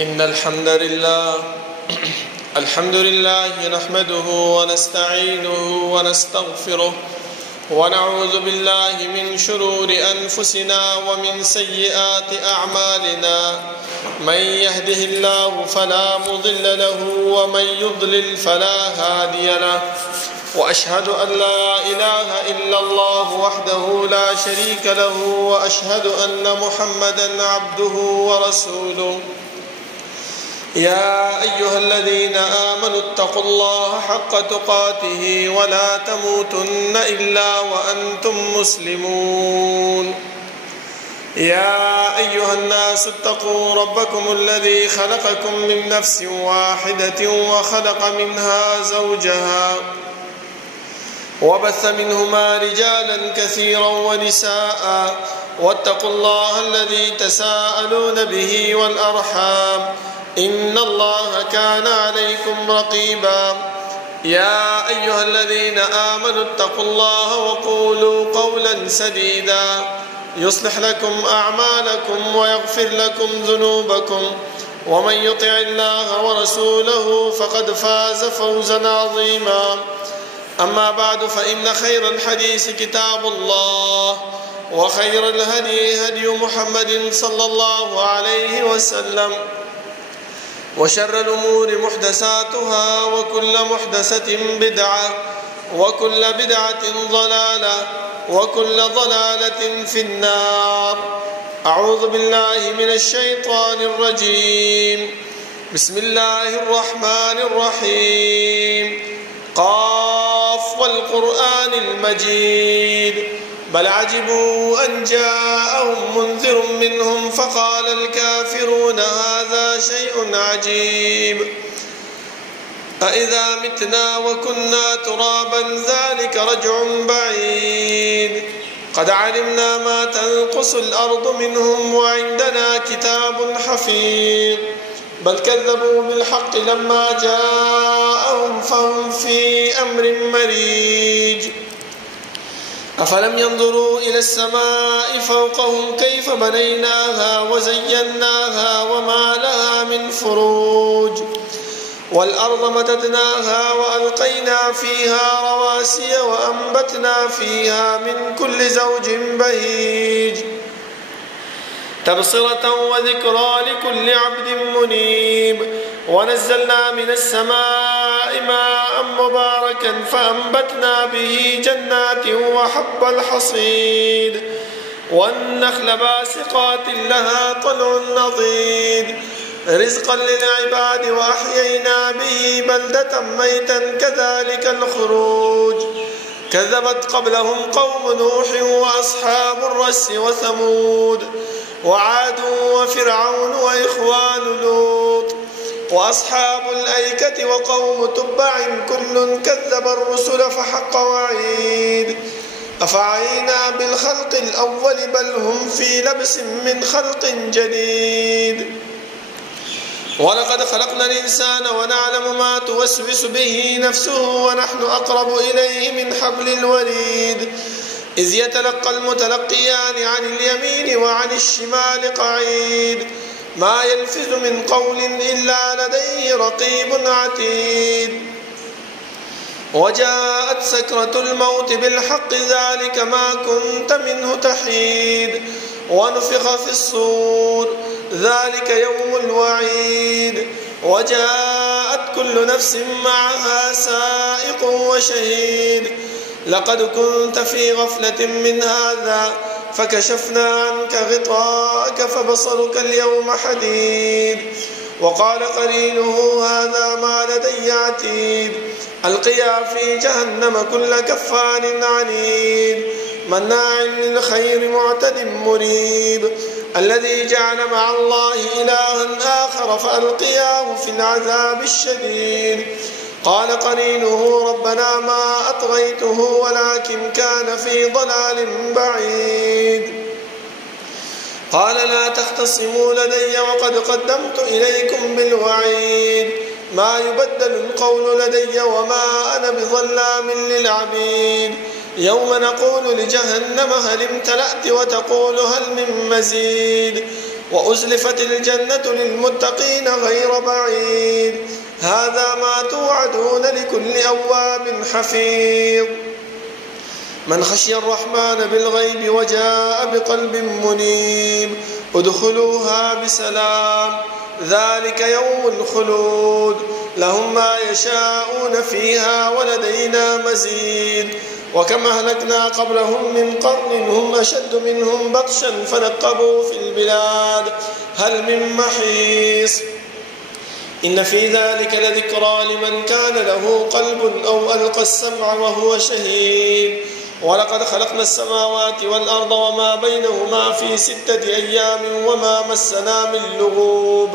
إن الحمد لله نحمده ونستعينه ونستغفره ونعوذ بالله من شرور أنفسنا ومن سيئات أعمالنا. من يهده الله فلا مضل له ومن يضلل فلا هادي له، وأشهد أن لا إله إلا الله وحده لا شريك له، وأشهد أن محمدا عبده ورسوله. يا أيها الذين آمنوا اتقوا الله حق تقاته ولا تموتن إلا وأنتم مسلمون. يا أيها الناس اتقوا ربكم الذي خلقكم من نفس واحدة وخلق منها زوجها وبث منهما رجالا كثيرا ونساء، واتقوا الله الذي تساءلون به والأرحام، إن الله كان عليكم رقيبا. يا أيها الذين آمنوا اتقوا الله وقولوا قولا سديدا يصلح لكم أعمالكم ويغفر لكم ذنوبكم، ومن يطع الله ورسوله فقد فاز فوزا عظيما. أما بعد، فإن خير الحديث كتاب الله، وخير الهدي هدي محمد صلى الله عليه وسلم، وشر الأمور محدثاتها، وكل محدثة بدعة، وكل بدعة ضلالة، وكل ضلالة في النار. أعوذ بالله من الشيطان الرجيم. بسم الله الرحمن الرحيم. قاف والقرآن المجيد، بل عجبوا أن جاءهم منذر منهم فقال الكافرون هذا شيء عجيب. أإذا متنا وكنا ترابا ذلك رجع بعيد. قد علمنا ما تنقص الأرض منهم وعندنا كتاب حفيظ. بل كذبوا بالحق لما جاءهم فهم في أمر مريج. أفلم ينظروا إلى السماء فوقهم كيف بنيناها وزيناها وما لها من فروج. والأرض مددناها وألقينا فيها رواسي وأنبتنا فيها من كل زوج بهيج، تبصرة وذكرى لكل عبد منيب. ونزلنا من السماء ماء مباركا فأنبتنا به جنات وحب الحصيد، والنخل باسقات لها طلع نضيد، رزقا للعباد وأحيينا به بلدة ميتا كذلك الخروج. كذبت قبلهم قوم نوح وأصحاب الرس وثمود وعاد وفرعون وإخوان لوط وأصحاب الأيكة وقوم تبع كل كذب الرسل فحق وعيد. أفعينا بالخلق الأول بل هم في لبس من خلق جديد. ولقد خلقنا الإنسان ونعلم ما توسوس به نفسه ونحن أقرب إليه من حبل الوريد. إذ يتلقى المتلقيان عن اليمين وعن الشمال قعيد. ما يلفظ من قول إلا لديه رقيب عتيد. وجاءت سكرة الموت بالحق ذلك ما كنت منه تحيد. ونفخ في الصور ذلك يوم الوعيد. وجاءت كل نفس معها سائق وشهيد. لقد كنت في غفلة من هذا فكشفنا عنك غطاءك فبصرك اليوم حديد. وقال قرينه هذا ما لدي عتيد. ألقيا في جهنم كل كفار عنيد مناع للخير معتد مريب. الذي جعل مع الله إلها آخر فألقياه في العذاب الشديد. قال قرينه ربنا ما أطغيته ولكن كان في ضلال بعيد. قال لا تختصموا لدي وقد قدمت إليكم بالوعيد. ما يبدل القول لدي وما أنا بظلام للعبيد. يوم نقول لجهنم هل امتلأت وتقول هل من مزيد. وأزلفت الجنة للمتقين غير بعيد هذا ما توعدون لكل أواب حفيظ من خشي الرحمن بالغيب وجاء بقلب منيب ادخلوها بسلام ذلك يوم الخلود لهم ما يشاءون فيها ولدينا مزيد وكم أهلكنا قبلهم من قرن هم أشد منهم بطشا فنقبوا في البلاد هل من محيص إن في ذلك لذكرى لمن كان له قلب أو ألقى السمع وهو شهيد ولقد خلقنا السماوات والأرض وما بينهما في 6 أيام وما مسنا من لغوب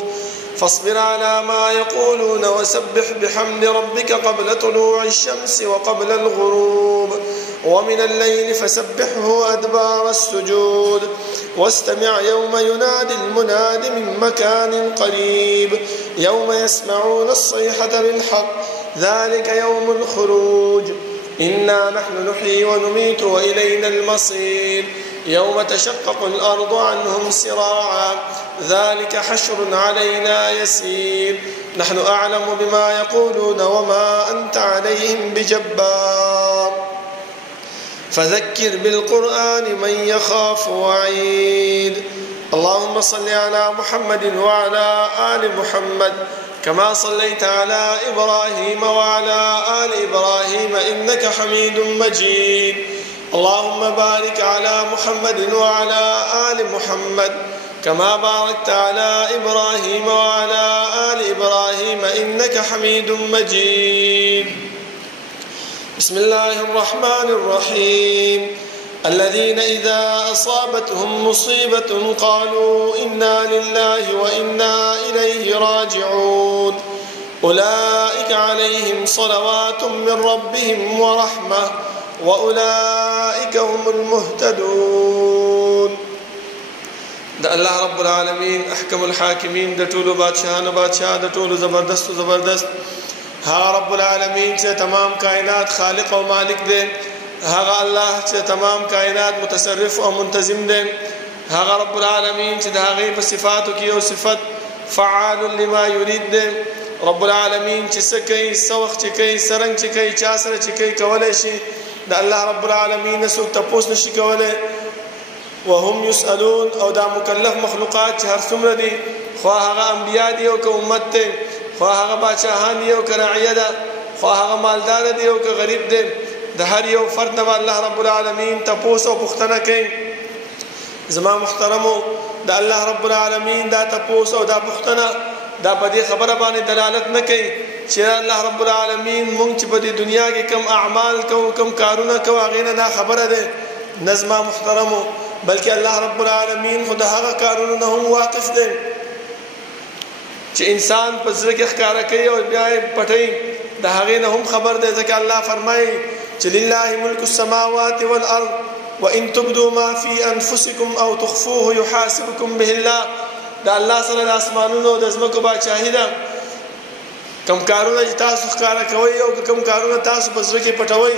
فاصبر على ما يقولون وسبح بحمد ربك قبل طلوع الشمس وقبل الغروب ومن الليل فسبحه أدبار السجود واستمع يوم ينادي المناد من مكان قريب يوم يسمعون الصيحة بالحق ذلك يوم الخروج إنا نحن نحيي ونميت وإلينا المصير يوم تشقق الأرض عنهم سراعا ذلك حشر علينا يسير نحن أعلم بما يقولون وما أنت عليهم بجبار فذكر بالقرآن من يخاف وعيد اللهم صل على محمد وعلى آل محمد كما صليت على إبراهيم وعلى آل إبراهيم إنك حميد مجيد اللهم بارك على محمد وعلى آل محمد كما باركت على إبراهيم وعلى آل إبراهيم إنك حميد مجيد بسم الله الرحمن الرحيم الذين إذا أصابتهم مصيبة قالوا إنا لله وإنا إليه راجعون أولئك عليهم صلوات من ربهم ورحمة وأولئك هم المهتدون دا الله رب العالمين أحكم الحاكمين دا طول بادشاہ دا طول زبردست ها رب العالمین چې تمام کائنات خالق او مالک دی هغه الله چې تمام کائنات متصرف او منتظم دی هغه رب العالمین چې د هغه په صفاتو کې او صفت فعال لما يريد دی رب العالمین چې څه کوي څه وخت چې کوي څرنګه چې کوي چا سره چې کوي کولای شي د الله رب العالمین څوک تاسو نشي کولای وهم يسألون او دا مکلف مخلوقات چې هر څومره دي خو هغه انبیا دي او که امت دي خو هغه بادشاہان دي او که رعیه ده خو هغه مالدار دي او که غریب دي د هر یو فرد نه الله رب العالمین تاسو او پوښتنه کوي زما محترمو د الله رب العالمین دا تاسو او دا پوښتنه دا په دې خبره باندې دلالت نه کوي چې الله رب العالمین مونږ چې په دې دنیا کې کم اعمال کوو کم کارونه کوو هغه نه دا خبره ده نظم محترمو بلکې الله رب العالمین خود هغه کارونه نه هم واقف دي چې انسان په ځل کې ښکارا کوي او بیا پټي د هغه نه هم خبر ده ځکه الله فرمایي چې لله ملک السماوات والارض وان تبدوا ما في انفسكم او تخفوه يحاسبكم به الله دا الله سره د اسمانونو د زمکو بادشاہي ده کم کارونه چې تاسو ښکارا کوي او کم کارونه تاسو په ځل کې پټوي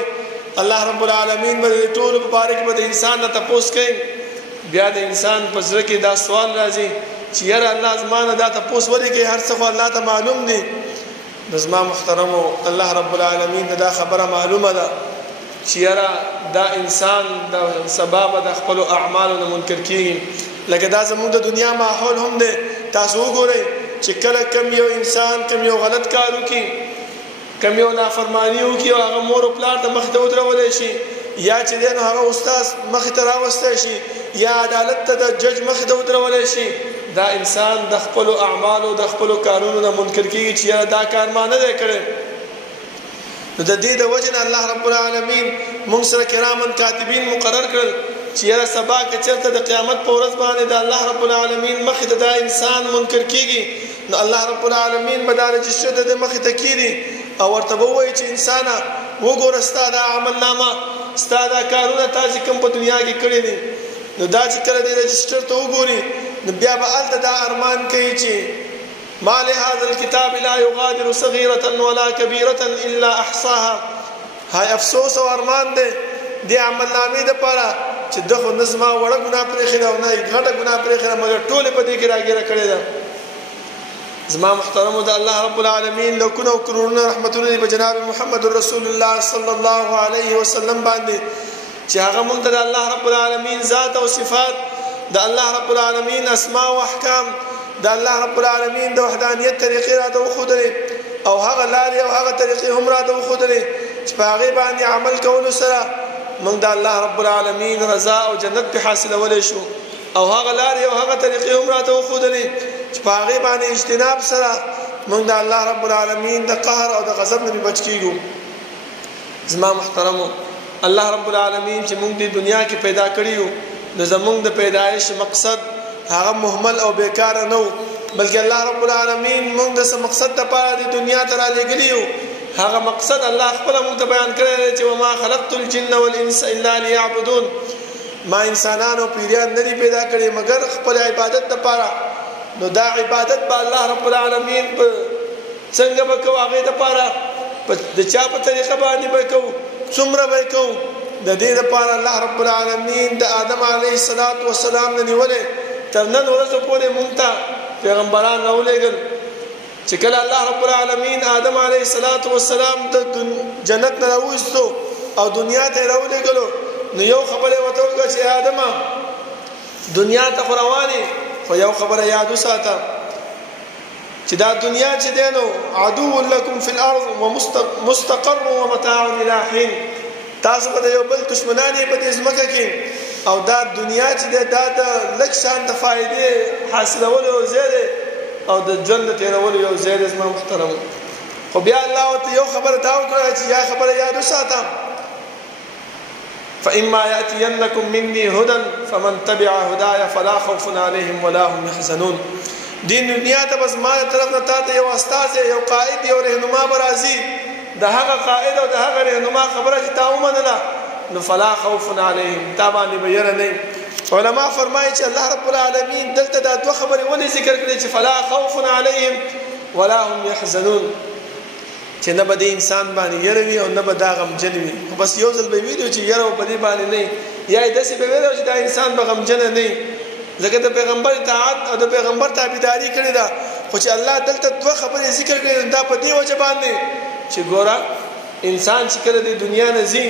الله رب العالمین به ټول مبارک به انسان ته تاسو کوي بیا د انسان په ځل کې دا سوال راځي چې یاره الله زمانه دا تاسو ولې کې هر څه الله ته معلوم دي زما محترمو الله رب العالمین دا خبره معلومه ده چې یاره دا انسان د سبب د خپل اعمالو منکر کیږي لکه دا زموږ د دنیا ماحول هم ده تاسو وګورئ چې کله کم یو انسان کم یو غلط کار وکړي کم یو نافرمانی وکړي او هغه مور او پلار ته مخ ته ودرولې شي یا چې دین هغه استاد مخ ته راوستل شي یا عدالت ته د جج مخ ته ودرولې شي دا انسان د خپل اعمالو د خپل کارونو نه منکر کیږي چې دا کار ما نه کړی نو د دې د وجه الله رب العالمین موږ سره کرامن کاتبین مقرر کړل چې یاره سبا که چېرته د قیامت په ورځ باندې د الله رب العالمین مخې ته دا انسان منکر کیږي نو الله رب العالمین به دا رجسټر د مخې ته کیږي او ورته به وایي چې انسانه وګوره ستا دا عمل نامه ستا دا کارونه تا چې کوم په دنیا کې کړي دي نو دا چې کله دې رجسټر ته وګوري نو بیا به هلته دا ارمان کوي چې ما لهذا الكتاب لا يغادر صغيرة ولا كبيرة إلا أحصاها هاي افسوس او ارمان دي دي عمل نامې د پاره چې دغه نظم وړه ګناه پرې خېدا او نه غټه ګناه پرې خېدا مګر ټول په دې کې راګیره کړی دا زما محترمو د الله رب العالمین لکونه او کرونه رحمتونه به جناب محمد رسول الله صلی الله علیه وسلم باندې چې هغه مونږ ته د الله رب العالمین ذات او صفات د الله رب العالمین اسماء او احکام د الله رب العالمین د وحدانیت طریقې راته وښودلې او هغه لارې او هغه طریقې هم راته وښودلې چې په هغې باندې عمل کولو سره موږ د الله رب العالمین رضا او جنت په حاصلولی شو او هغه لارې او هغه طریقې هم راته وښودلې چې په هغې باندې اجتناب سره موږ د الله رب العالمین د قهر او د غضب نه بچ کیږو زما محترمو الله رب العالمین چې موږ د دنیا کې پیدا کړیو نو زموږ د پیدایش مقصد هغه مهمل او بیکاره نه بلکې الله رب العالمین موږ د مقصد لپاره د دنیا ته رالیږلیو هغه مقصد الله خپل موږ ته بیان کړی چې وما خلقت الجن والانس الا ليعبدون ما انسانانو پیریان نه دي پیدا کړي مګر خپل عبادت لپاره نو دا عبادت به الله رب العالمین په څنګه به کوو هغې دپاره د چا په طریقه باندې به کوو څومره به کوو د دې دپاره الله رب العالمین د آدم علیه السلام نه نیولې تر نن ورځو پورې موږ ته پیغمبران راولېږل چې کله الله رب العالمین آدم علیه السلام د جنت نه راوایستو او دنیا ته یې راولېږلو نو یو خبره یې ورته وکړه چې آدمه دنیا ته خو روانې خو یو خبره یاد وساته چې دا دنیا چې دی نو عدو لکم فی الارض ومستقر ومتاع الی حین تاسو به د یو بل دشمنان یې په دې ځمکه کې او دا دنیا چې دی دا د لږ شان د فایدې حاصلولو یو ځای دی او د ژوند د تېرولو یو ځای دی زما محترمو خو بیا الله ورته یو خبره دا وکړه چې یا خبره یاد وساته فإما يأتينكم مني هدى فمن تبع هدايا فلا خوف عليهم ولا هم يحزنون دین دنیا ته بس ما طرف نه تاته یو استاد یو قائد یو رهنما برازي د هغه قائد او د هغه رهنما خبره چې تا ومنله نو فلا خوف عليهم تا باندې به یره نه علماء فرمایي چې الله رب العالمین دلته دا دوه خبرې ولې ذکر کړې چې فلا خوف عليهم ولا هم يحزنون چې نه به د انسان باندې یره وي او نه به دا غمجن وي خو بس یو ځل به ویلو چې یره په دې باندې نه یا یې داسې به ویلو چې دا انسان به غمجن نه ځکه د پیغمبر اطاعت او د پیغمبر تابعداري کړې ده خو چې الله دلته دوه خبرې ذکر کړې دا په دې وجه باندې چې ګوره انسان چې کله د دنیا نه ځي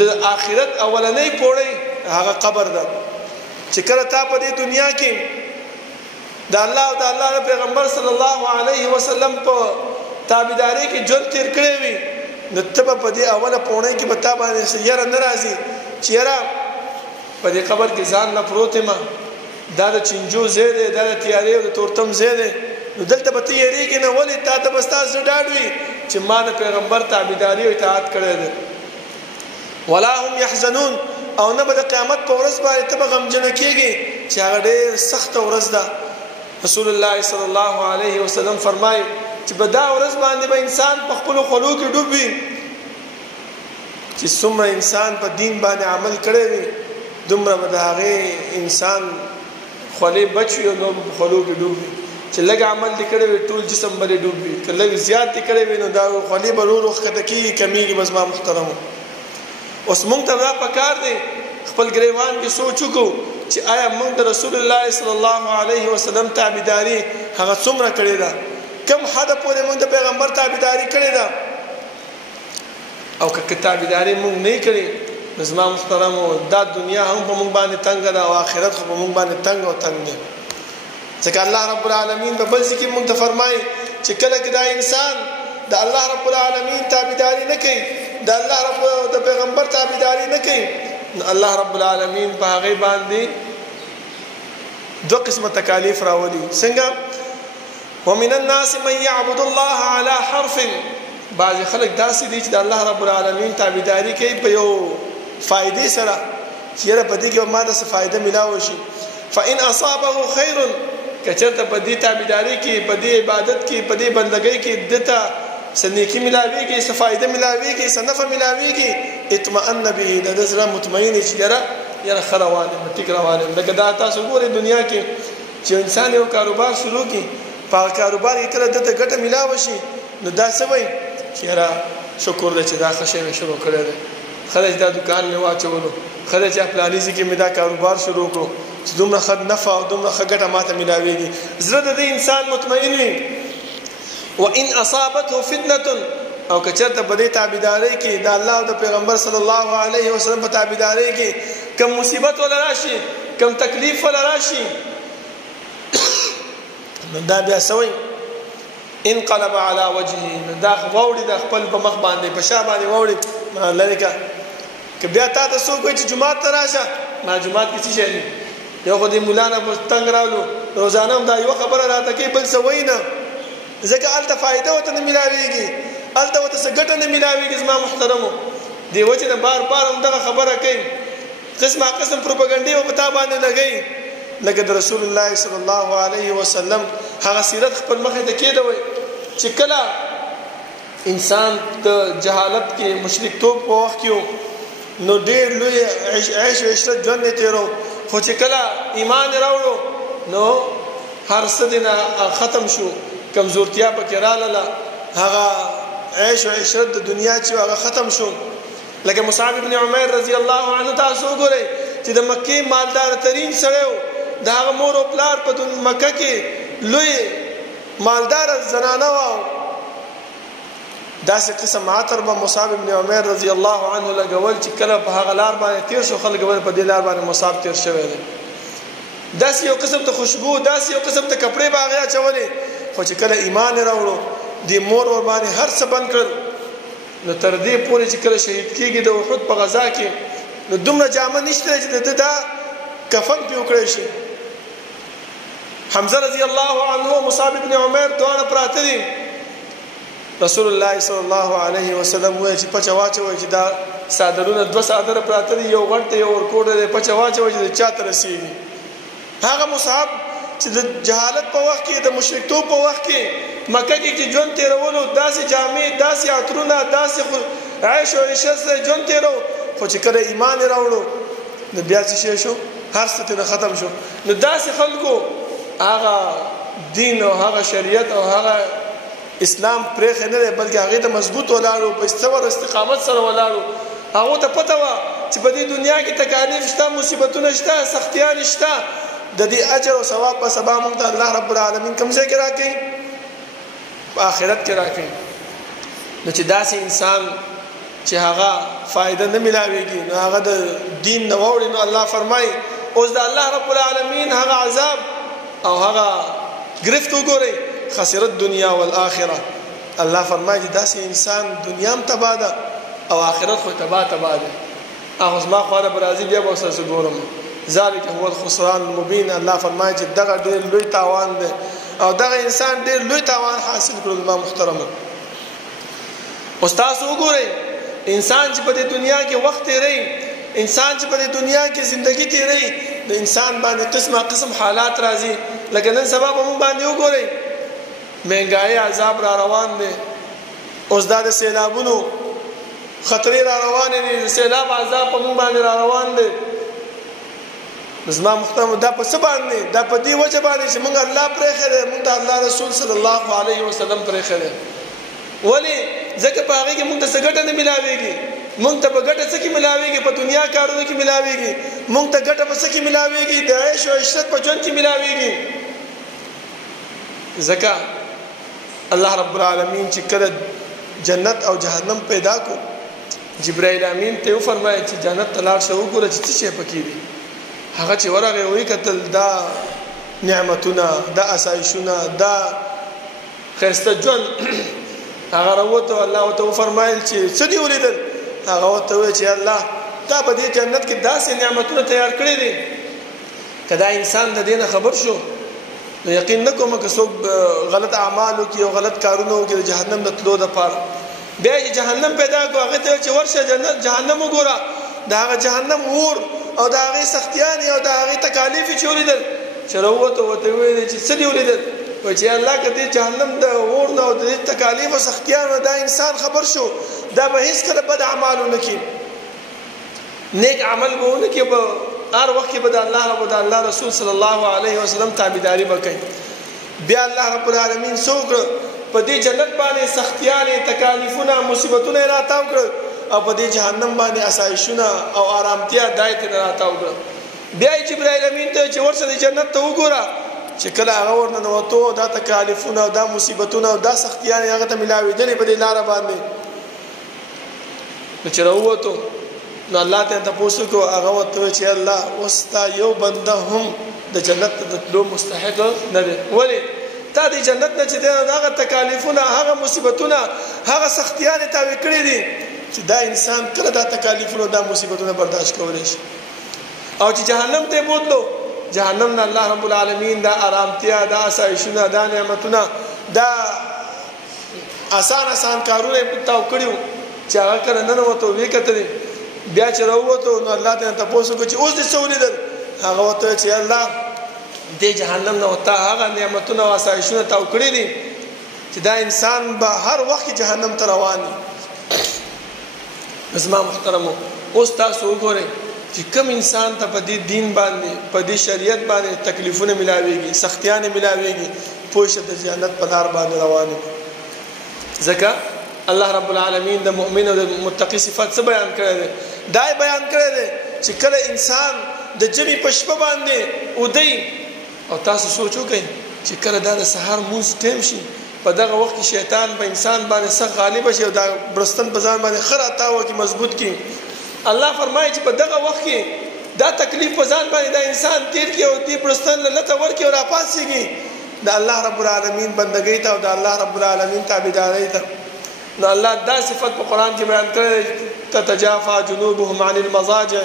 د آخرت اولنۍ پوړۍ هغه قبر ده چې کله تا په دې دنیا کې د الله او د الله پیغمبر صلی الله علیه وسلم په تابعداري کې ژوند تیر کړی وي نو ته به په دې اوله پوړۍ کې به تا باندې یره نه راځي چې یره په دې قبر کې ځان نه پروت یم دا د چنجو ځای دی دا د تیارې او د تورتم ځای دی نو دلته به ته یېرېږې نه ولې تا ته به ستا زړه ډاډ وي چې ما د پیغمبر تابعداري او اطاعت کړی دی ولا هم يحزنون او نه به د قیامت په ورځ باندې ته به غمجنه کېږي چې هغه ډېر سخته ورځ ده رسول الله صلی الله علیه وسلم فرمایي چې په دا ورځ باندې به انسان په خپلو خولو کې ډوب وي چې څومره انسان په دین باندې عمل کړی وي دومره به د هغې انسان خولې بچ وي او نو په خولو کې ډوب وي چې لږ عمل دې کړی وي ټول جسم به دې ډوب وي که لږ زیات دې کړی وي نو دا خولې به ورو ورو ښکته کېږي کمیږي به زما محترمو اوس موږ ته دا پکار دی خپل ګریوان کې سوچ وکړو چې آیا موږ د رسول الله صلی الله علیه وسلم تابعداري هغه څومره کړې ده کم حد پورې موږ د پیغمبر تابعداري کړې ده او که تابعداري موږ نه کړې نو زما محترمو دا دنیا هم په موږ باندې تنګه ده او آخرت خو په موږ باندې تنګ او تنګ دی ځکه الله رب العالمین په بل ځای کې موږ ته فرمایي چې کله کې دا انسان د الله رب العالمین تابعداري نه کوي د الله رب د پیغمبر تابعداري نه کوي نو الله رب العالمین په هغې باندې دوه قسمه تکالیف راولي څنګه ومن الناس من يعبد الله على حرف بعض خلک داسې دي چې د الله رب العالمین تابعداري کوي په یو فائدې سره چې یاره په دې کې ما ته څه فائده ملاوه شي فإن أصابه خير کچرته په دې تابعداري کې په دې عبادت کې په دې بندګۍ کې دته څه نیکي ملاویږي څه فائده ملاویږي څه نفع ملاویږي اطمئن به د زړه مطمئن چې یاره ښه روان یم ټیک روان یم لکه دا تاسو ګورئ دنیا کې چې انسان یو کاروبار شروع کړي په کاروبار کې کله دته ګټه ملاوه شي نو دا څه وایي چې یاره شکر دی چې دا ښه شی مې شروع کړی دی خلک دا دکان مې واچولو، خلک چې فلاني ځای کې مې دا کاروبار شروع کړو چې دومره ښه نفع او دومره ښه ګټه ماته میلاویږي. زړه د دې انسان مطمئن وي. وان اصابته فتنه، او که چېرته په دې تابعدارۍ کې د الله او د پیغمبر صلی الله علیه وسلم په تابعدارۍ کې کم مصیبت ولا راشي، کم تکلیف ولا راشي، نو دا بیا سوی انقلب على وجهه، دا ووري د خپل په مخ باندې په شا باندې ووري لری کا. که بیا تا ته څوک وایي چې جمعات ته راشه، ما جمعات کې څه شی دی؟ یو خو دې مولانا په تنګ راولو، روزانه هم دا یوه خبره راته کوي، بل څه وایي نه، ځکه هلته فایده ورته نه میلاویږي، هلته ورته څه ګټه نه میلاویږي. زما محترمو، دې وجې نه بار بار هم دغه خبره کوي، قسمه قسم پروپاګنډې به په تا باندې لګوي، لکه د رسول الله صلی الله علیه وسلم هغه سیرت خپل مخې ته کېدوي چې کله انسان د جهالت کې مشرکتوب په وخت کې نو ډېر لوی عیش و عشرت ژوند یې تېرو، خو چې کله ایمان یې راوړو نو هر څه دې نه ختم شو، کمزورتیا پکې راغله، هغه عیش و عشرت د دنیا چې هغه ختم شو. لکه مصعب ابن عمیر رضی الله عنه، تاسو وګورئ چې د مکې مالدار ترین سړی و، د هغه مور او پلار په مکه کې لوی مالدار زنانه وه، داسې قسم عطر به مصعب ابن عمیر رضی الله عنه لګول چې کله په هغه لار باندې تیر شو، خلک به په دې لار باندې مصعب تیر شوی دی. داسې یو قسم ته خوشبو، داسې یو قسم ته کپړې به هغې اچولې، خو چې کله ایمان یې راوړو دې مور ور باندې هر څه بند کړل، نو تر دې پورې چې کله شهید کېږي د احد په غزا کې، نو دومره جامه نشته چې د ده دا کفن پې وکړی شي. حمزه رضی الله عنه، مصعب ابن عمیر دواړه پراته دي، رسول الله صلی الله علیه وسلم وایي چې پچه واچوئ چې دا څادرونه دوه څادره پراته دي، یو غټ دی یو ورکوټه دی، پچه واچوئ چې د چا ته رسېږي. هغه مصعب چې د جهالت په وخت کې، د مشرکتوب په وخت کې مکه کې چې ژوند تېرولو، داسې جامې، داسې عطرونه، داسې عیش او عشرت سره ژوند تېرو، خو چې کله ایمان یې راوړو نو بیا څه شی شو؟ هر څه ترې ختم شو. نو داسې خلکو هغه دین او هغه شریعت او هغه اسلام پرېښی نه دی، بلکې هغې ته مضبوط ولاړو، په صبر استقامت سره ولاړو. هغو ته پته وه چې په دې دنیا کې تکالیف شته، مصیبتونه شته، سختیان شته، د دې اجر او ثواب په سبا موږ ته الله رب العالمین کوم ځای کې راکوي؟ په آخرت کې راکوي. نو چې داسې انسان چې هغه فایده نه میلاویږي، نو هغه د دین نه واوړي، نو الله فرمایي اوس د الله رب العالمین هغه عذاب او هغه گرفت وګورئ، خسرت دنیا والآخره. الله فرمایي چې داسې انسان دنیا هم تباه ده او آخرت خو تباه ده. هغه زما خواله به راځي، بیا به ورسره ګورم. ذلک هو الخسران المبین. الله فرمایي چې دغه ډېر لوی تاوان دی او دغه انسان ډېر لوی تاوان حاصل کړو. زما محترمه، اوس تاسو وګورئ، انسان چې په دې دنیا کې وخت تېروي، انسان چې په دې دنیا کې زندگی تېروي، د انسان باندې قسمه قسم حالات راځي. لکه نن سبا به موږ باندې وګورئ، مهنګایي عذاب را روان دی، اوس دا د سیلابونو خطرې را روانې دي، د سیلاب عذاب په موږ باندې را روان دی. زما محترم، دا په څه باندې؟ دا په دې وجه باندې چې موږ الله پرېښی دی، موږ ته الله رسول صلی الله علیه وسلم پرېښی دی. ولې؟ ځکه په هغې کې موږ ته څه ګټه نه میلاویږي. موږ ته به ګټه څه کې میلاویږي؟ په دنیا کارونو کې میلاویږي. موږ ته ګټه په څه کې میلاویږي؟ د عیش او عشرت په ژوند کې میلاویږي. ځکه الله رب العالمین چې کله جنت او جهنم پیدا کو، جبرائیل امین ته وفرمایي چې جنت ته لاړ شه، وګوره چې څه شی پکې دي. هغه چې ورغی وی کتل، دا نعمتونه، دا اسایشونه، دا ښایسته ژوند، هغه راووته. الله ورته وفرمایل چې څه دي ولیدل؟ هغه ورته وویل چې الله تا په دې جنت کې داسې نعمتونه تیار کړي دي، که دا انسان د دې نه خبر شو نو یقین نه کوم که څوک غلط اعمال وکړي او غلط کارونه وکړي د جهنم د تلو دپاره. بیا چې جهنم پیدا کړو، هغې ته چې ورشه جهنم وګوره، د هغه جهنم اور او د هغې سختیانې او د هغې تکالیف چې ولیدل، چې راووته ورته ویلې چې څه دي ولیدل؟ وایي چې الله که دې جهنم د اور نه او د دې تکالیف او سختیانو دا انسان خبر شو، دا به هېڅکله بد اعمال ونه کړي، نیک عمل به ونه کړي، په هر وخت کې به د الله رب د الله رسول صلی الله علیه وسلم تابعداري به کوي. بیا الله رب العالمین څه وکړه؟ په دې جنت باندې سختیانې، تکالیفونه، مصیبتونه یې راتاو کړل او په دې جهنم باندې آسایشونه او آرامتیا دای ته راته وګړه. بیا جبرائیل امین ته چې ورسره جنت ته وګوره چې کله هغه ورننوتو دا تکالیفونه او دا مصیبتونه او دا سختیان هغه ته ملاوېدلې په دې لاره باندې نو چې راووتو نو الله ته تاسو کو هغه وته چې الله واستا یو بنده هم د جنت ته تلو مستحق نه دی. ولی تا د جنت نه چې دغه تکالیفونه هغه مصیبتونه هغه سختیان ته وکړي دي چې دا انسان کله دا تکالیفونه دا مصیبتونه برداشت کولای شي. او چې جهنم ته بوتلو جهنم نه الله رب العالمین دا آرامتیا دا آسایشونه دا نعمتونه دا آسان کارونه پتاو کړیو چې هغه کله نن وته وکړي بیا چې راووتو نو الله ته تاسو کو چې اوس دې څولې ده هغه وته چې الله دې جهنم نه وته هغه نعمتونه او آسایشونه تاو کړی دي چې دا انسان به هر وخت جهنم ته روان وي. زما محترمو اوس تاسو وګورئ چې کوم انسان ته په دې دین باندې په دې شریعت باندې تکلیفونه ملاويږي سختیان ملاويږي پوښتنه د جنت په لار باندې روان وي. ځکه الله رب العالمین د مؤمن او د متقی صفات څه بیان کړی دی؟ دا بیان کړی دی چې کله انسان د جمی په شپه باندې ودی او تاسو سوچ وکئ چې کله دا د سحر مونږ ټیم شي په دغه وخت کې شیطان په انسان باندې سخت غالب شي او دا برستن په ځان باندې خراته او کې مضبوط کی. الله فرمایي چې په دغه وخت کې دا تکلیف په ځان باندې دا انسان تیر کې او دې برستن لته ورکی او راپاسيږي د الله رب العالمین بندګۍ ته او د الله رب العالمین تابعداري ته. نو الله دا صفت په قران کې بیان کړی تتجافى جنوبهم عن المضاجع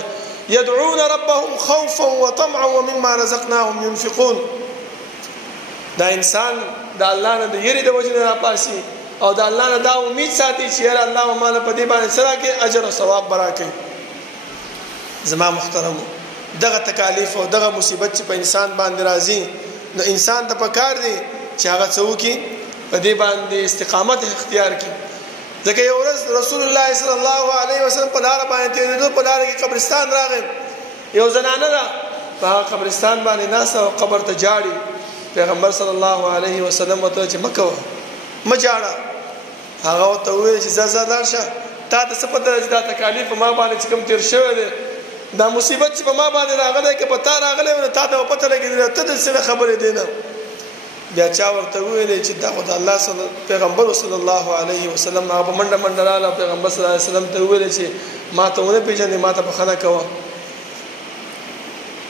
يدعون ربهم خوفا وطمعا ومما رزقناهم ينفقون. دا انسان د الله نه د یری د وجه نه راپاسي او د الله نه دا امید ساتي چې الله مال په دې باندې سره کې اجر او ثواب برکړي. زما محترمو دغه تکالیف او دغه مصیبت چې په انسان باندې راځي نو انسان ته پکار دی چې هغه څوکي په دې باندې استقامت اختیار کړي. ځکه یو ورځ رسول الله صلی الله علیه وسلم په لار باندې تیریدو په لار کې قبرستان راغی. یو زنانه ده په قبرستان باندې ناس او قبر ته جاړي. پیغمبر صلی الله علیه وسلم ته چې مکو مجاړه هغه ته وایي چې زړه شه تا د سپه درجه تکالیف ما باندې چې کوم تیر شوی دی دا مصیبت چې په ما باندې راغلی کې په تا راغلی او تا ته پته لګېدله ته د څه خبرې دی نه. بیا چا ورته ویل چې دا خدای الله پیغمبر صلی الله علیه وسلم هغه منډه رااله پیغمبر صلی الله علیه وسلم ته ویل چې ما ته ونه پیژنې ما ته بخنه کوه.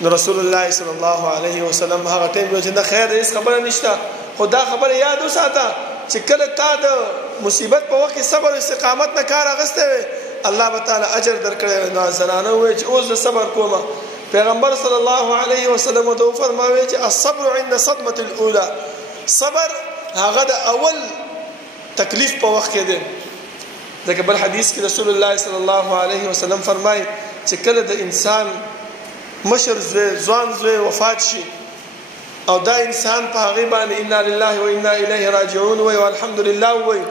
نو رسول الله صلی الله علیه وسلم هغه ټیم چې نه خیر هیڅ خبره نشته خدا خبره یاد وساته چې کله تا د مصیبت په وخت صبر او استقامت نه کار اغسته الله تعالی اجر درکړي. نو زنانه وایي چې اوس صبر کومه. پیغمبر صلی الله علیه وسلم ته فرمایي چې الصبر عند صدمه الاولى صبر هغه د اول تکلیف په وخت کې دی. ځکه بل حدیث کې رسول الله صلی الله علیه وسلم فرمایي چې کله د انسان مشر ځوان زوی وفات شي او دا انسان په هغه باندې انا لله و انا الیه راجعون وي والحمد لله وي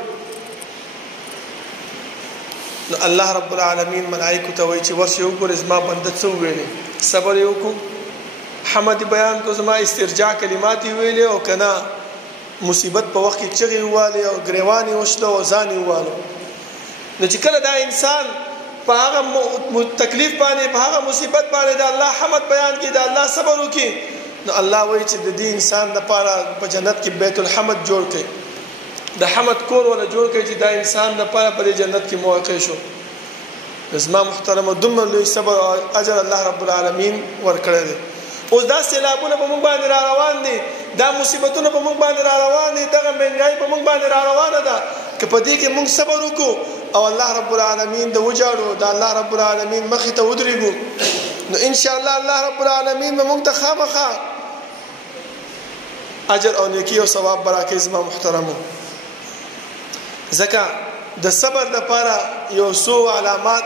نو الله رب العالمین ملائکه ته وایي چې ورشي وګور زما بنده څو ویلي صبر یو کو حمد بیان کو زما استرجاع کلمات ویلي او کنا مصیبت په وخت کې چغي واله او غریوانی وشته او ځاني واله. نو چې کله دا انسان په هغه تکلیف باندې په هغه مصیبت باندې د الله حمد بیان کړي د الله صبر وکړي نو الله وایي چې د دې انسان لپاره په جنت کې بیت الحمد جوړ کړي د حمد کور ولا جوړ کړي چې دا انسان لپاره په جنت کې موقع شو. زما محترم دومره لوی صبر او اجر الله رب العالمین ورکړي دي. اوس دا سیلابونه په موږ باندې را روان دي دا مصیبتونه په موږ باندې را روان دي دغه منګای په موږ باندې را روانه ده که په دې کې موږ صبر وکړو او الله رب العالمین د وجاړو د الله رب العالمین مخې ته ودرېږو نو ان شاء الله الله رب العالمین به موږ ته خامخا اجر او نیکی او ثواب برکې زما محترمو. ځکه د صبر لپاره یو څو علامات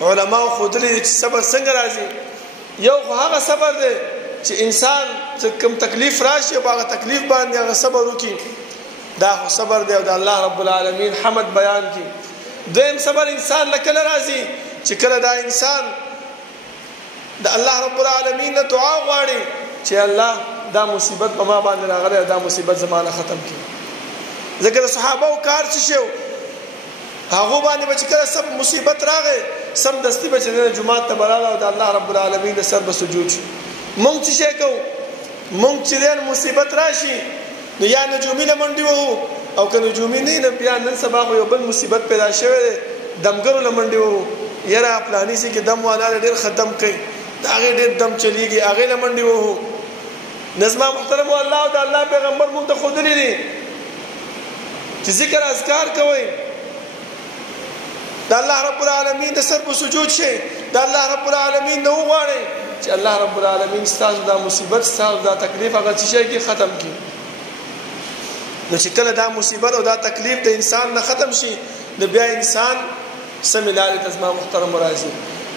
علما خودلي چې صبر څنګه راځي. یو هغه صبر دی چې انسان چې کوم تکلیف راشي او هغه تکلیف باندې هغه صبر وکړي دا خو صبر دی او د الله رب العالمین حمد بیان کی. دویم صبر انسان لکه راځي چې کله دا انسان د الله رب العالمین نه دعا غواړي چې الله دا مصیبت په ما باندې راغلی دا مصیبت زمانه ختم کړي. ځکه صحابه او کار څه شو هغه باندې چې کله سب مصیبت راغی سم دستی به چې جمعه ته براله او د الله رب العالمین د سر به سجود شي. مونږ څه کوو؟ مونږ چې مصیبت راشي نو یا نجومي له منډي وو او که نجومي نه بیا نن سبا یو بل مصیبت پیدا شوی دی دمګرو له منډي وو یاره پلاني سي کې دم والا ډېر ختم کوي دا هغه ډېر دم چلیږي هغه له منډي وو. نظم محترم الله او د الله پیغمبر مونږ ته خودلی دي چې ذکر اذکار کوي د الله رب العالمین د سر په سجود شي د الله رب العالمین نو غواړي چې الله رب العالمین ستاسو دا مصیبت ستاسو دا تکلیف هغه شي کې ختم کړي. نو چې کله دا مصیبت او دا تکلیف د انسان نه ختم شي د بیا انسان سملال تزما محترم راځي.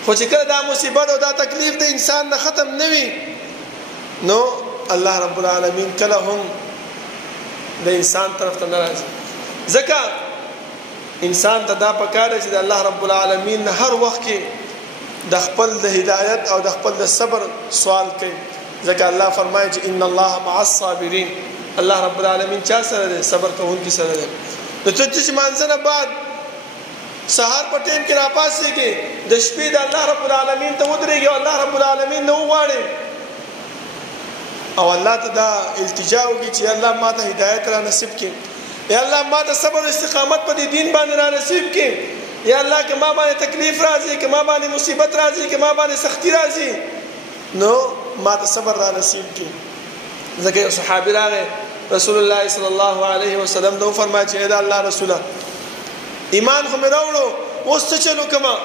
خو چې کله دا مصیبت او دا تکلیف د انسان نه ختم نه وي نو الله رب العالمین کله هم د انسان طرف ته ناراضي. ځکه انسان ته دا پکاره چې د الله رب العالمین هر وخت کې د خپل د هدایت او د خپل د صبر سوال کوي. ځکه الله فرمایي چې ان الله مع الصابرین. الله رب العالمین چا سره دی؟ صبر کوونکي سره دی. نو ته چې مانځنه بعد سحر په ټیم کې راپاسې کې د شپې د الله رب العالمین ته ودرېږي او الله رب العالمین نو غواړي او الله ته دا التجا وکړي چې الله ما ته هدایت را نصیب کړي یا الله ما ته صبر او استقامت په دې دین باندې را نصیب کړي یا الله که ما باندې تکلیف راځي که ما باندې مصیبت راځي که ما باندې سختی راځي نو ما ته صبر را نصیب کړي. ځکه یو صحابي راغی رسول الله صلی الله علیه وسلم نو فرمایي چې دا الله رسوله ایمان خو مې راوړو اوس څه چلو کما؟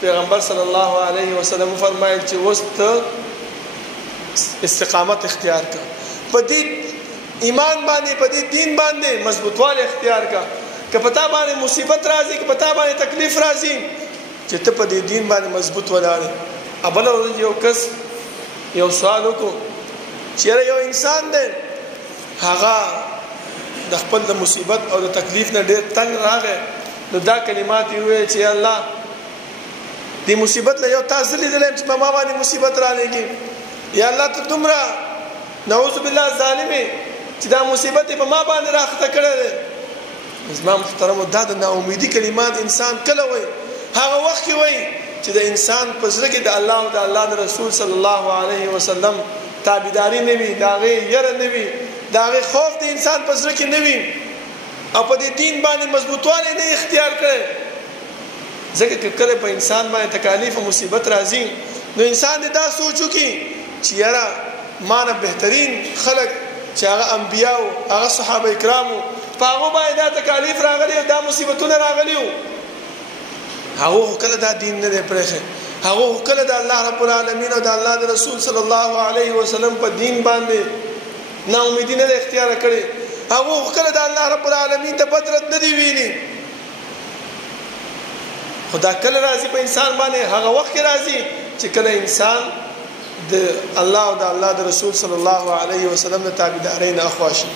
پیغمبر صلی الله علیه وسلم فرمایي چې اوس ته استقامت اختیار کا په دې ایمان باندې په دې دین باندې مضبوطواله اختیار کا که پتا باندې مصیبت راځي که پتا باندې تکلیف راځي چې ته په دې دین باندې مضبوط ولاړې. ابل یو کس یو سوال وکړو چې یو انسان دی هغه د خپل د مصیبت او د تکلیف نه ډېر تنگ راغی نو دا کلمات یې وویل چې الله دې مصیبت له یو تاسو لیدلم چې ما باندې مصیبت را لګي یا الله ته دومره نعوذ بالله ظالمي چې دا مصیبت په ما باندې راخته کړې ده. زما محترم دا د ناامیدي کلمات انسان کله وایي هغه وخت کې وایي چې د انسان په زړه کې د الله او د الله د رسول صلی الله علیه وسلم تابعداري نه وي دا غي ير نه وي دا غي خوف د انسان په زړه کې نه وي او په دې دین باندې مضبوطواله نه اختیار کړي. ځکه چې کله په انسان باندې تکالیف او مصیبت راځي نو انسان دا سوچو کې چې یاره مانه بهترین خلق چې هغه انبیا او هغه صحابه کرامو په هغه باندې دا تکالیف راغلي او دا مصیبتونه راغلي هغه کله دا دین نه پرېخه هغه کله د الله رب العالمین او د الله د رسول صلی الله علیه وسلم په دین باندې نا امیدي نه اختیار کړي هغه کله د الله رب العالمین ته بدرت نه دی ویلي. خدا کله راځي په انسان باندې هغه وخت راځي چې کله انسان د الله او د الله د رسول صلی الله علیه وسلم د تابعداري نه اخواشي.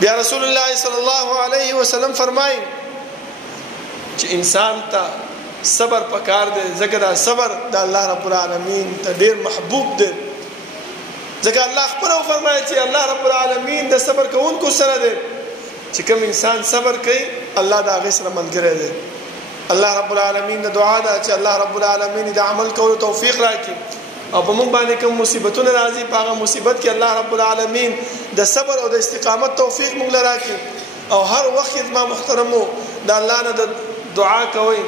بیا رسول الله صلی الله علیه وسلم فرمایي چې انسان ته صبر پکار دی. ځکه دا صبر د الله رب العالمین ته ډیر محبوب دی. ځکه الله خپل فرمایي چې الله رب العالمین د صبر کوونکو سره دی. چې کوم انسان صبر کوي الله دا غي سره ملګری دی. الله رب العالمین د دعا ده چې الله رب العالمین د عمل کولو توفیق راکړي او په موږ باندې کوم مصیبتونه راځي په هغه مصیبت کې الله رب العالمین د صبر او د استقامت توفیق موږ لراکړي. او هر وخت ما محترمو د الله نه دعا کوي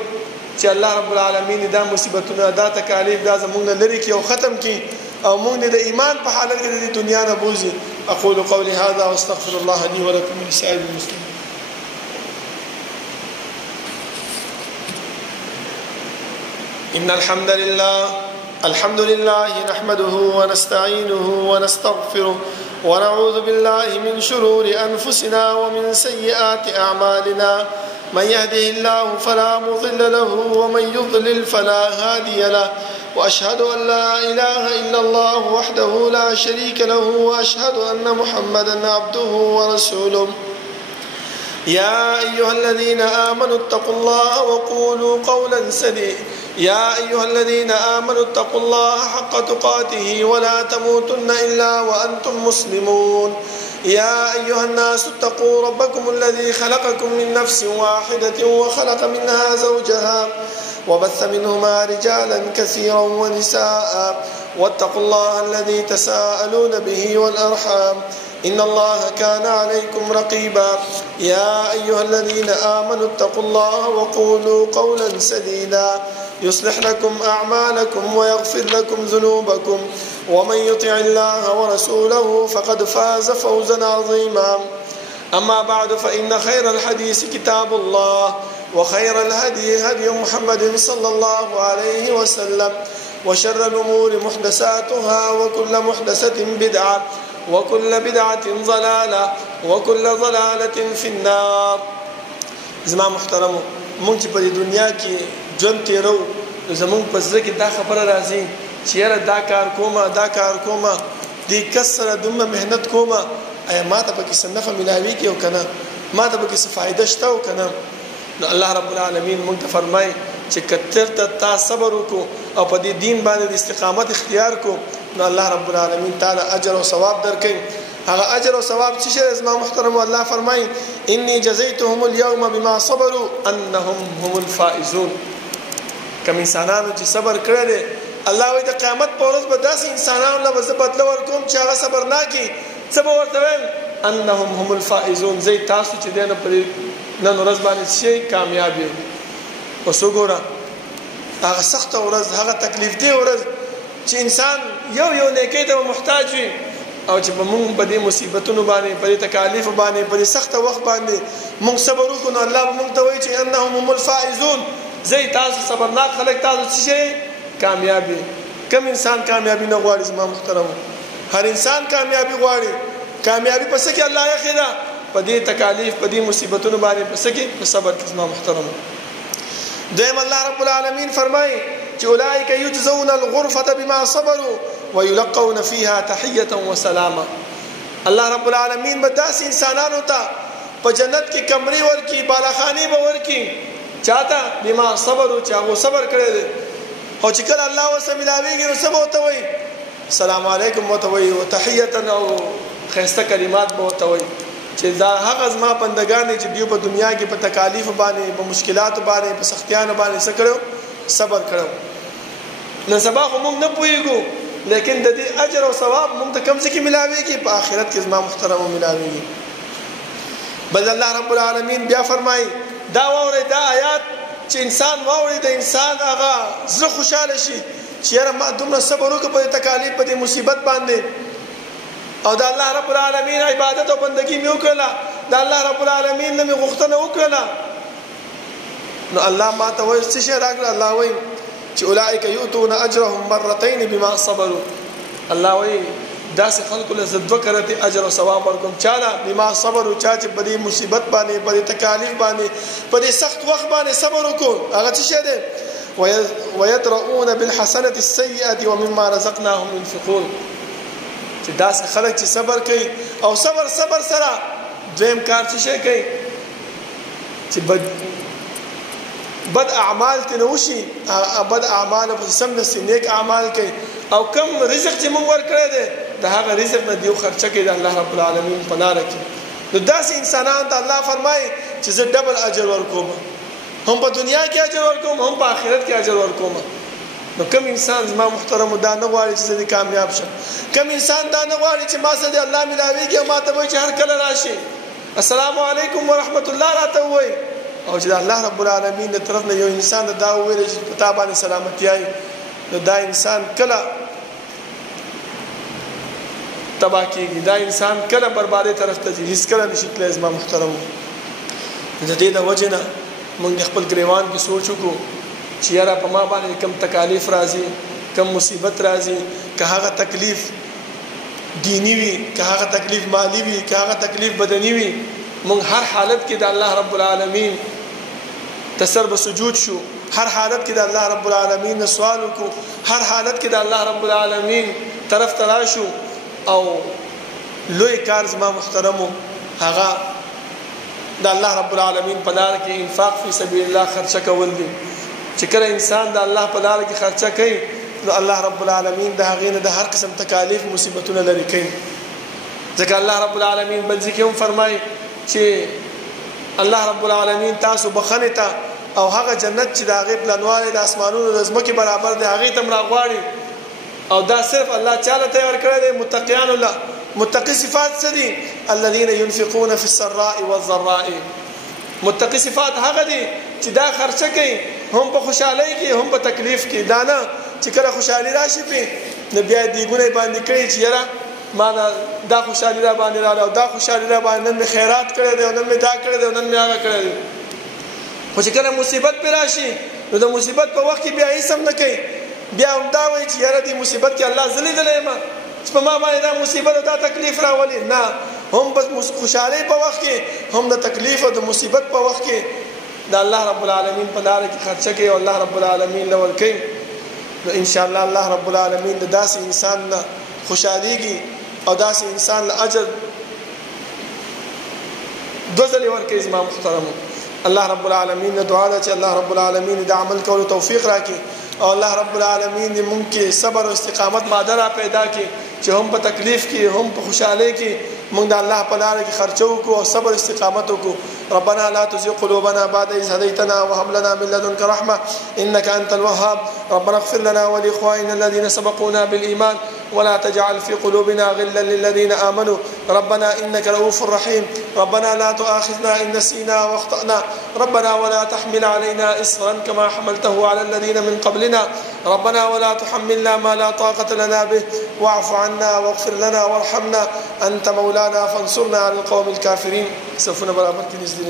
چې الله رب العالمین دا مصیبتونه دا تکالیف دا زموږ نه لري کې او ختم کړي او موږ د ایمان په حالت کې د دنیا نه بوزي. اقول قولي هذا واستغفر الله لي ولكم ولسائر المسلمين. إن الحمد لله نحمده ونستعينه ونستغفره ونعوذ بالله من شرور أنفسنا ومن سيئات أعمالنا من يهده الله فلا مضل له ومن يضلل فلا هادي له وأشهد أن لا إله إلا الله وحده لا شريك له وأشهد أن محمدا عبده ورسوله. يا أيها الذين آمنوا اتقوا الله وقولوا قولا سديدا يا أيها الذين آمنوا اتقوا الله حق تقاته ولا تموتن إلا وأنتم مسلمون. يا أيها الناس اتقوا ربكم الذي خلقكم من نفس واحدة وخلق منها زوجها وبث منهما رجالا كثيرا ونساء واتقوا الله الذي تساءلون به والأرحام إن الله كان عليكم رقيبا يا أيها الذين آمنوا اتقوا الله وقولوا قولا سديدا يصلح لكم أعمالكم ويغفر لكم ذنوبكم ومن يطع الله ورسوله فقد فاز فوزا عظيما أما بعد فإن خير الحديث كتاب الله وخير الهدي هدي محمد صلى الله عليه وسلم وشر الأمور محدثاتها وكل محدثة بدعة وكل بدعة ضلالة وكل ضلالة في النار. زما محترمو مونږ په دنیا کې ژوند تیرو زمونږ په زړه کې دا خبره راځي چې یاره دا کار کومه دې کس سره دومره محنت کومه ایا ما ته پکې څه نفع ملاویږي او که نه ما ته پکې څه فایده شته او که نه. نو الله رب العالمین مونږ ته فرمایي چې کتر تا صبر وکړو او په دې دین باندې استقامت اختیار کو نو الله رب العالمین تعالی اجر او ثواب درکړي. هغه اجر او ثواب چې شری زما محترم الله فرمایي انی جزیتهم اليوم بما صبروا انهم هم الفائزون. کوم انسانانو چې صبر کړل الله وایي د قیامت په ورځ به داسې انسانانو له وسه بدله ورکوم چې هغه صبر نه کوي څه به ورته ویل انهم هم الفائزون زي تاسو چې دنه پر نن ورځ باندې شي کامیاب یې. اوس وګوره هغه سخت ورځ هغه تکلیف دی ورځ چې انسان یو نیکی ته محتاج وي او چې موږ په دې مصیبتونو باندې په دې تکالیف باندې په دې سخت وخت باندې موږ صبر وکړو نو الله موږ ته وایي چې انهم هم الفائزون زي تاسو صبرناک خلک تاسو څه شي کامیابی. کم انسان کامیابی نه غواړي زما محترم هر انسان کامیابی غواړي. کامیابی پس کې الله یې خیره په دې تکالیف په دې مصیبتونو باندې پس کې په صبر کې زما محترم. دویم الله رب العالمین فرمایي چې اولئک یجزون الغرفة بما صبروا ويلقون فيها تحية وسلاما. الله رب العالمین به داسې انسانانو ته په جنت کې کمرې ورکي بالاخانې به ورکي چاته بما صبروا چې هغه صبر کړی دی او چې کله الله ورسره ملاویږي نو څه به ورته وایي السلام علیکم ورته وایي او تحیة او ښایسته کلمات به ورته وایي چې دا هغه زما بندګان چې دوی په دنیا کې په تکالیف باندې په مشکلاتو باندې په سختیانو باندې څه کړو صبر کړو. نن سبا خو موږ نه پوهېږو لیکن د دې اجر او ثواب موږ ته کوم څه کې ملاویږي په آخرت کې زما محترمو ملاویږي. بل الله رب العالمین بیا فرمایي دا واورئ دا آیات چې انسان واوري د انسان هغه زړه خوشاله شي چې یاره ما دومره صبر وکړ په تکالیف په مصیبت باندې او د الله رب العالمین عبادت او بندگی مې وکړله د الله رب العالمین نه مې غوښتنه وکړله نو الله ما ته وایي څه شی راکړه. الله وایي چې اولئک یؤتون اجرهم مرتين بما صبروا. الله وایي داسې خلکو له زه 2 کرته اجر او ثواب ورکوم چاله بما صبروا چا چې په دې مصیبت باندې په دې تکالیف باندې په دې سخت وخت باندې صبر وکړو هغه څه شی دی ويدرؤون بالحسنة السيئة ومما رزقناهم ينفقون. چې داسې خلک چې صبر کوي او صبر سره دویم کار څه شي کوي چې بد اعمال ته نوشي بد اعمال په سم د نیک اعمال کوي او کم رزق چې موږ ورکړی دی د هغه رزق نه دیو خرچه کوي د الله رب العالمین په لاره کې. نو داسې انسانان ته الله فرمایي چې زه ډبل اجر ورکوم هم په دنیا کې اجر ورکوم هم په آخرت کې اجر ورکوم. نو کم انسان زما محترم دا نه غواړي چې زه کامیاب شم کم انسان دا نه غواړي چې ما سره الله ملاویږي او ما ته وایي چې هر کله راشي السلام علیکم ورحمت الله راته وایي او چې الله رب العالمین د طرف نه یو انسان دا ویل چې په تا باندې سلامتی آی نو دا انسان کله تبا کیږي دا انسان کله بربادي طرف ته ځي هیڅ کله نشي تللی زما محترم. د دې د وجه نه موږ خپل ګریوان کې سوچ وکړو چې یاره په ما باندې کم تکالیف راځي کم مصیبت راځي که هغه تکلیف دینی وي که هغه تکلیف مالی وي که هغه تکلیف بدنی وي موږ هر حالت کې د الله رب العالمین تسر به سجود شو هر حالت کې د الله رب العالمین سوال وکړو هر حالت کې د الله رب العالمین طرف ته راشو او لوی کار زما محترمو هغه د الله رب العالمین په لار کې انفاق فی سبیل الله خرچه کول دي چې کله انسان د الله په لار کې خرچه کوي نو الله رب العالمین د هغې نه د هر قسم تکالیف مصیبتونه لري کوي. ځکه الله رب العالمین بل ځکه هم فرمایي چې الله رب العالمین تاسو بخنه ته او هغه جنت چې د هغې پلانوالی د اسمانونو د ځمکې برابر دی هغې ته هم راغواړي او دا صرف الله چاله تیار کړی دی متقیانو له متقي صفات څه دي الذين ينفقون في السراء والضراء متقي صفات هغه دي چې دا خرچه کوي هم په خوشحالۍ کې هم په تکلیف کې دا نه چې کله خوشحالي راشي پې نو بیا دیګونه باندې کوي چې یاره ما دا خوشحالي را باندې راغله او دا خوشحالي را باندې نن مې خیرات کړی دی او نن مې دا کړی دی او نن مې هغه کړی دی خو چې کله مصیبت پې راشي نو د مصیبت په وخت کې بیا هېڅ هم نه کوي بیا هم دا وایي چې یاره دې مصیبت کې الله زه لیدلی یم چې په ما باندې دا مصیبت او دا تکلیف راولي نه هم په خوشحالۍ په وخت کې هم د تکلیف او د مصیبت په وخت کې د الله رب العالمین په لاره کې خرچه کوي او الله رب العالمین له ورکوي نو انشاءالله الله رب العالمین د داسې انسان نه خوشحالېږي او داسې انسان له اجر دو ځلې ورکوي زما محترمو الله رب العالمین نه دعا ده چې الله رب العالمین د عمل کولو توفیق راکړي او الله رب العالمین دې مونږ کې صبر او استقامت ماده را پیدا کړي چې هم په تکلیف کې هم په خوشحالۍ کې مونږ د الله په لاره کې خرچه وکړو او صبر استقامت وکړو ربنا لا تزغ قلوبنا بعد إذ هديتنا وهب لنا من لدنك رحمة إنك أنت الوهاب ربنا اغفر لنا ولإخواننا الذين سبقونا بالإيمان ولا تجعل في قلوبنا غلا للذين آمنوا ربنا إنك رؤوف رحيم ربنا لا تؤاخذنا إن نسينا واخطأنا ربنا ولا تحمل علينا إصرا كما حملته على الذين من قبلنا ربنا ولا تحملنا ما لا طاقة لنا به واعف عنا واغفر لنا وارحمنا أنت مولانا فانصرنا على القوم الكافرين سوف نبرأ بركي نزل